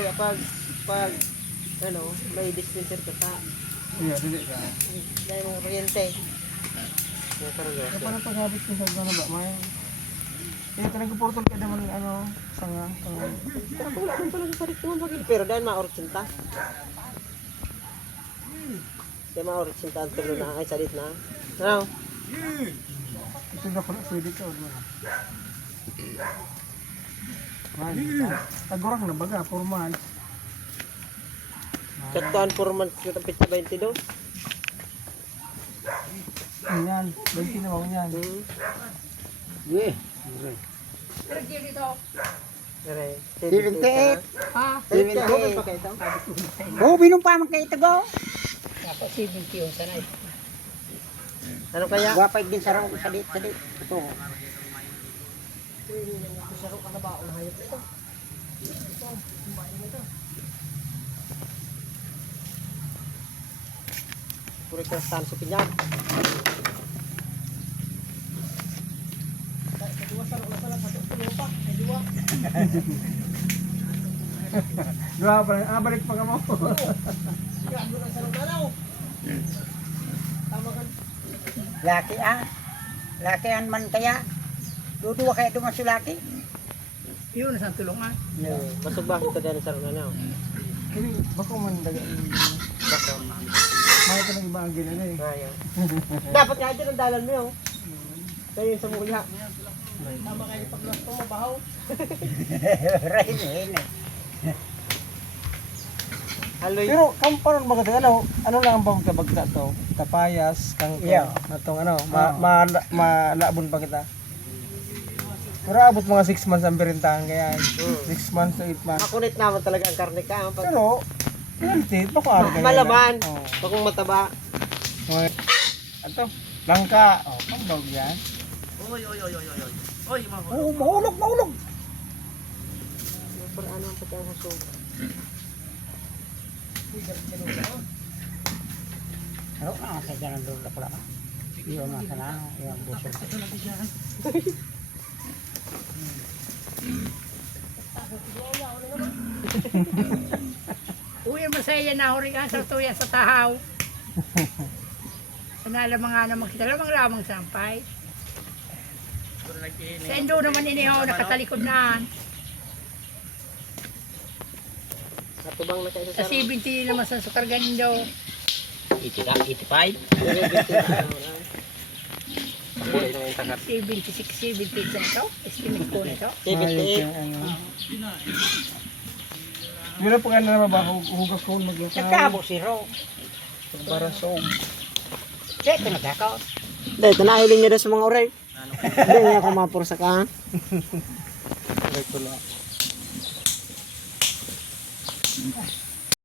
kaya pag ano, may dispenser ka sa Iya, dili ka. dahil mong kuryente. Kaya parang paghabit ko sa ano ba, may... Kaya talaga portal ka naman, ano, sanga. Wala akong pala sa rito mo pero dahil ma-orchinta. Kaya ma-orchinta ang tulo na ay salit na. Ano? Ito na pala, pwede ka, wala. Tagurang na baga, 4 months. Katuan 4 months kita pita 22. Yan, 20 na ako yan. Yeah. Kare. 78. Ha? 78 pa kayo ito? Oh, binumpa man kayo ito go. Ako 70 yung sanay. Ano kaya? Wapay din sa raw sa dit. Ito. Saro ka na ba ang hayop ito? Puro ka saan sa pinyan. Dua pa, balik pa ka mo. Laki ah. Laki an man kaya. Dudua kaya duman si laki. Yun, isang tulungan. Masog ba ito dyan sa runa na? Hindi, bako man daga. Bako. Mahal ka ng iba ang ginala eh. Ayaw. Dapat nga dyan ang dalan mo yun. Kaya yun sa mukha. Tama kayo pag last mo mabahaw. Rain. Haloy. Pero kung parang maganda, ano lang ang bang kabagta to? Tapayas, kangkong, Yeah. natong ano, malabon pa kita. Pero abot mga 6 months ang birintahan kaya 6 months to 8 months. Makunit naman talaga ang karne ka. Pag Pero, healthy, bako araw kayo. malaman. Oh. Pag kung mataba. Ito, langka. Oh, pambawag yan. Oy. Oo, mahulog. Pero ano ang pagkakasog? Ano na sa dyan ang doon pala. Iyon nga sana, iyon buso. Uy, masaya na huri ka sa tuya sa tahaw. Sanala mga naman kita lamang sampay. Sa endo naman inihaw, nakatalikod na. Natubang na kayo Sa sa sarap. 70 naman sa sukargan daw. 85. 76, 70 na ito. Estimate ko na ito. Ayos yung ano. Mira po ka na naman ba, hugas ko mag-iusan. Nagkabo si Ro. Para sob. Ito nagkakaw. Dahil tanahiling niya daw sa mga oray. Hindi niya ako mapursa ka. Correct ko lang.